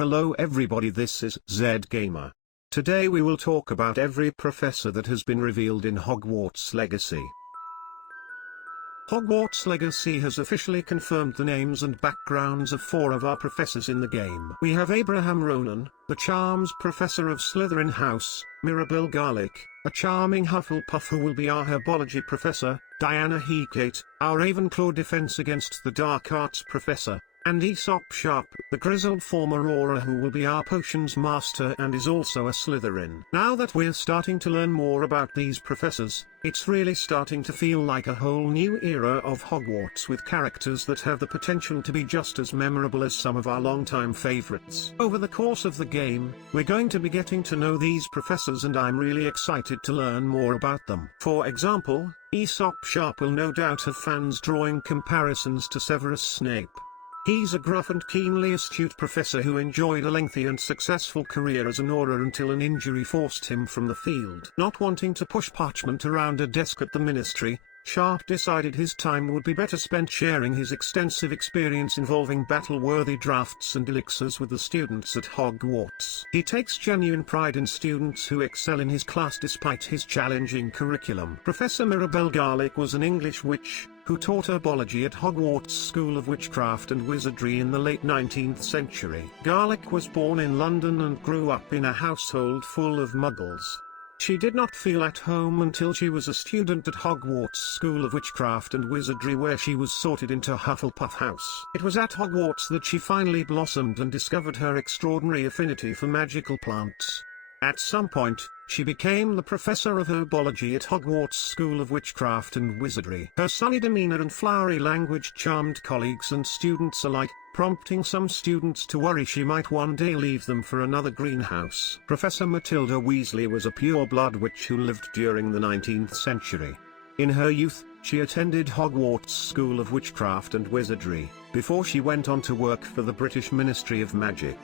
Hello everybody, this is Zed Gamer. Today we will talk about every professor that has been revealed in Hogwarts Legacy. Hogwarts Legacy has officially confirmed the names and backgrounds of 4 of our professors in the game. We have Abraham Ronan, the Charms Professor of Slytherin House, Mirabelle Garlick, a charming Hufflepuff who will be our Herbology Professor, Diana Hecatte, our Ravenclaw Defense Against the Dark Arts Professor, and Aesop Sharp, the grizzled former Aurora who will be our Potions Master and is also a Slytherin. Now that we're starting to learn more about these professors, it's really starting to feel like a whole new era of Hogwarts with characters that have the potential to be just as memorable as some of our longtime favorites. Over the course of the game, we're going to be getting to know these professors and I'm really excited to learn more about them. For example, Aesop Sharp will no doubt have fans drawing comparisons to Severus Snape. He's a gruff and keenly astute professor who enjoyed a lengthy and successful career as an Auror until an injury forced him from the field. Not wanting to push parchment around a desk at the Ministry, Sharp decided his time would be better spent sharing his extensive experience involving battle-worthy drafts and elixirs with the students at Hogwarts. He takes genuine pride in students who excel in his class despite his challenging curriculum. Professor Mirabelle Garlick was an English witch, who taught herbology at Hogwarts School of Witchcraft and Wizardry in the late 19th century. Garlick was born in London and grew up in a household full of muggles. She did not feel at home until she was a student at Hogwarts School of Witchcraft and Wizardry where she was sorted into Hufflepuff House. It was at Hogwarts that she finally blossomed and discovered her extraordinary affinity for magical plants. At some point, she became the professor of herbology at Hogwarts School of Witchcraft and Wizardry. Her sunny demeanor and flowery language charmed colleagues and students alike, prompting some students to worry she might one day leave them for another greenhouse. Professor Matilda Weasley was a pure-blood witch who lived during the 19th century. In her youth, she attended Hogwarts School of Witchcraft and Wizardry, before she went on to work for the British Ministry of Magic.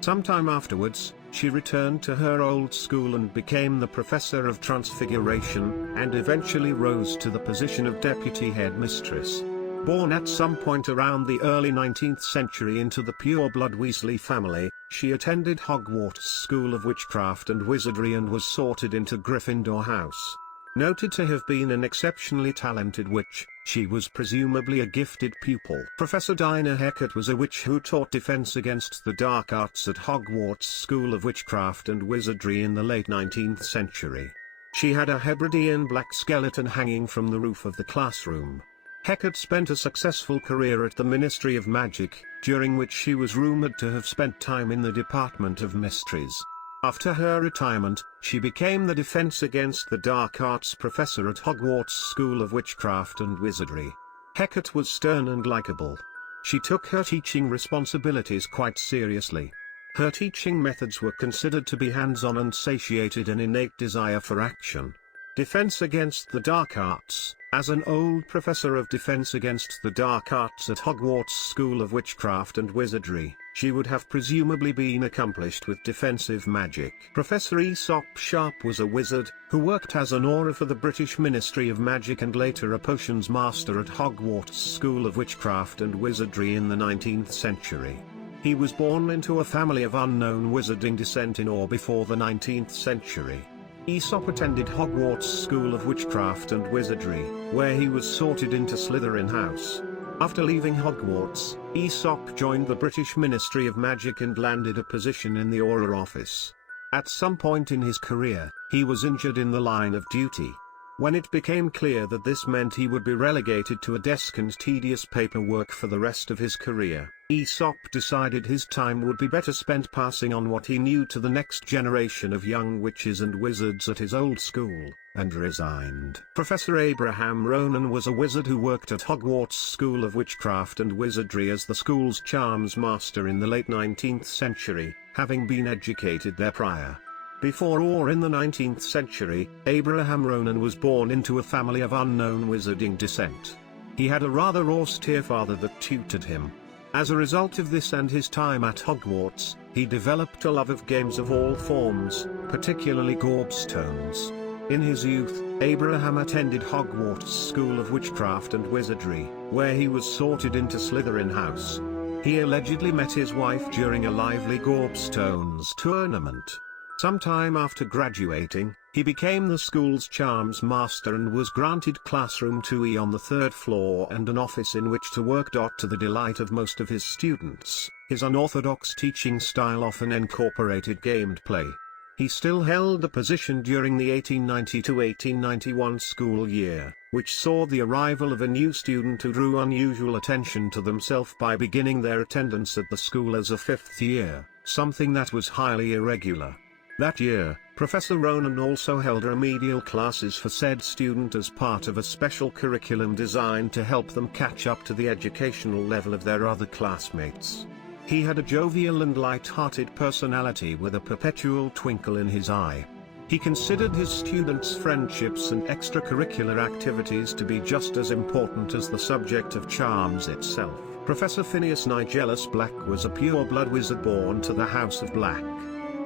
Sometime afterwards, she returned to her old school and became the Professor of Transfiguration, and eventually rose to the position of Deputy Headmistress. Born at some point around the early 19th century into the pure-blood Weasley family, she attended Hogwarts School of Witchcraft and Wizardry and was sorted into Gryffindor House. Noted to have been an exceptionally talented witch, she was presumably a gifted pupil. Professor Diana Hecatte was a witch who taught defense against the dark arts at Hogwarts School of Witchcraft and Wizardry in the late 19th century. She had a Hebridean black skeleton hanging from the roof of the classroom. Hecatte spent a successful career at the Ministry of Magic, during which she was rumored to have spent time in the Department of Mysteries. After her retirement, she became the Defense Against the Dark Arts Professor at Hogwarts School of Witchcraft and Wizardry. Hecatte was stern and likable. She took her teaching responsibilities quite seriously. Her teaching methods were considered to be hands-on and satiated an innate desire for action. Defense Against the Dark Arts. As an old professor of Defense Against the Dark Arts at Hogwarts School of Witchcraft and Wizardry, she would have presumably been accomplished with defensive magic. Professor Aesop Sharp was a wizard, who worked as an Auror for the British Ministry of Magic and later a Potions Master at Hogwarts School of Witchcraft and Wizardry in the 19th century. He was born into a family of unknown wizarding descent in or before the 19th century. Aesop attended Hogwarts School of Witchcraft and Wizardry, where he was sorted into Slytherin House. After leaving Hogwarts, Aesop joined the British Ministry of Magic and landed a position in the Auror office. At some point in his career, he was injured in the line of duty. When it became clear that this meant he would be relegated to a desk and tedious paperwork for the rest of his career, Aesop decided his time would be better spent passing on what he knew to the next generation of young witches and wizards at his old school, and resigned. Professor Abraham Ronan was a wizard who worked at Hogwarts School of Witchcraft and Wizardry as the school's charms master in the late 19th century, having been educated there prior. Before or in the 19th century, Abraham Ronan was born into a family of unknown wizarding descent. He had a rather austere father that tutored him. As a result of this and his time at Hogwarts, he developed a love of games of all forms, particularly gobstones. In his youth, Abraham attended Hogwarts School of Witchcraft and Wizardry, where he was sorted into Slytherin House. He allegedly met his wife during a lively Gobstones tournament. Sometime after graduating, he became the school's charms master and was granted classroom 2E on the 3rd floor and an office in which to work. To the delight of most of his students, his unorthodox teaching style often incorporated gameplay. He still held the position during the 1890-1891 school year, which saw the arrival of a new student who drew unusual attention to themselves by beginning their attendance at the school as a 5th year, something that was highly irregular. That year, Professor Ronan also held remedial classes for said student as part of a special curriculum designed to help them catch up to the educational level of their other classmates. He had a jovial and light-hearted personality with a perpetual twinkle in his eye. He considered his students' friendships and extracurricular activities to be just as important as the subject of charms itself. Professor Phineas Nigellus Black was a pure-blood wizard born to the House of Black.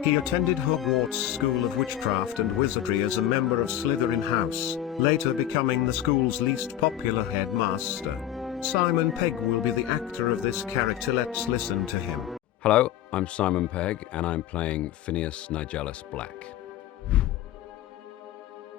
He attended Hogwarts School of Witchcraft and Wizardry as a member of Slytherin House, later becoming the school's least popular headmaster. Simon Pegg will be the actor of this character. Let's listen to him. Hello, I'm Simon Pegg, and I'm playing Phineas Nigellus Black.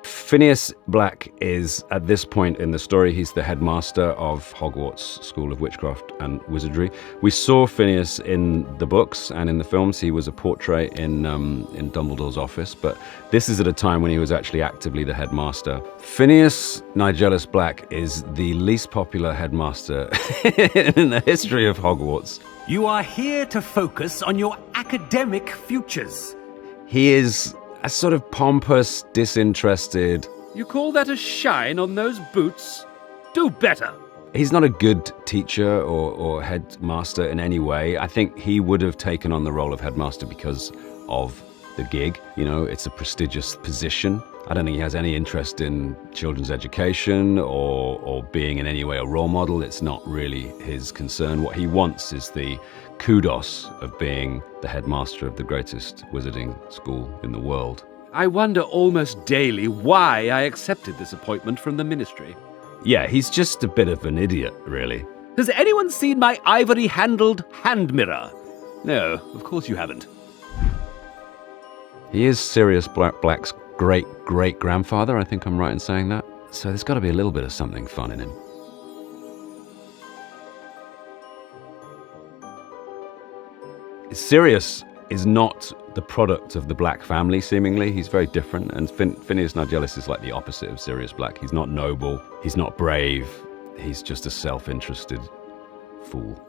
Phineas Black is, at this point in the story, he's the headmaster of Hogwarts School of Witchcraft and Wizardry. We saw Phineas in the books and in the films. He was a portrait in Dumbledore's office, but this is at a time when he was actually actively the headmaster. Phineas Nigellus Black is the least popular headmaster in the history of Hogwarts. You are here to focus on your academic futures. He is a sort of pompous, disinterested... You call that a shine on those boots? Do better. He's not a good teacher or headmaster in any way. I think he would have taken on the role of headmaster because of the gig. You know, it's a prestigious position. I don't think he has any interest in children's education or being in any way a role model. It's not really his concern. What he wants is the kudos of being the headmaster of the greatest wizarding school in the world. I wonder almost daily why I accepted this appointment from the ministry. Yeah, he's just a bit of an idiot, really. Has anyone seen my ivory-handled hand mirror? No, of course you haven't. He is Sirius Black's great-great-grandfather, I think I'm right in saying that. So there's got to be a little bit of something fun in him. Sirius is not the product of the Black family, seemingly. He's very different, and Phineas Nigellus is like the opposite of Sirius Black. He's not noble, he's not brave, he's just a self-interested fool.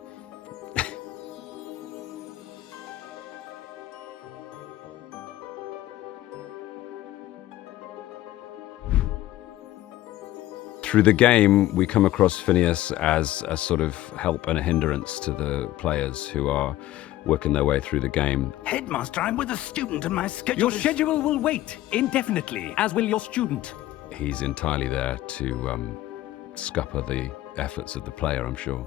Through the game, we come across Phineas as a sort of help and a hindrance to the players who are working their way through the game. Headmaster, I'm with a student and my schedule Your schedule will wait indefinitely, as will your student. He's entirely there to scupper the efforts of the player, I'm sure.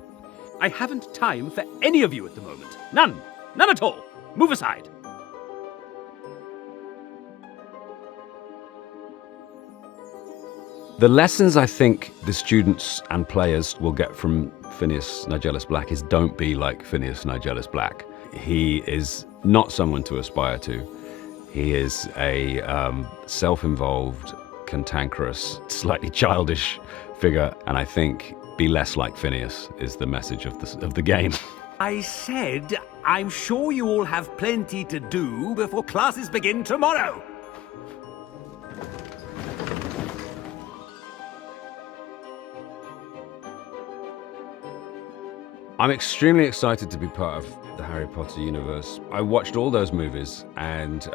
I haven't time for any of you at the moment. None. None at all. Move aside. The lessons I think the students and players will get from Phineas Nigellus Black is don't be like Phineas Nigellus Black. He is not someone to aspire to. He is a self-involved, cantankerous, slightly childish figure, and I think be less like Phineas is the message of the game. I said, I'm sure you all have plenty to do before classes begin tomorrow. I'm extremely excited to be part of the Harry Potter universe. I watched all those movies and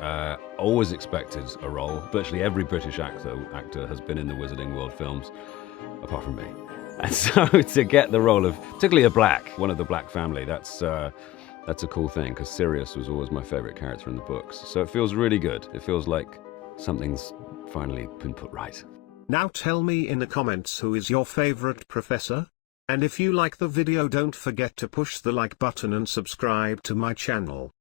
always expected a role. Virtually every British actor has been in the Wizarding World films, apart from me. And so to get the role of, particularly a Black, one of the Black family, that's a cool thing, because Sirius was always my favorite character in the books. So it feels really good. It feels like something's finally been put right. Now tell me in the comments who is your favorite professor? And if you like the video, don't forget to push the like button and subscribe to my channel.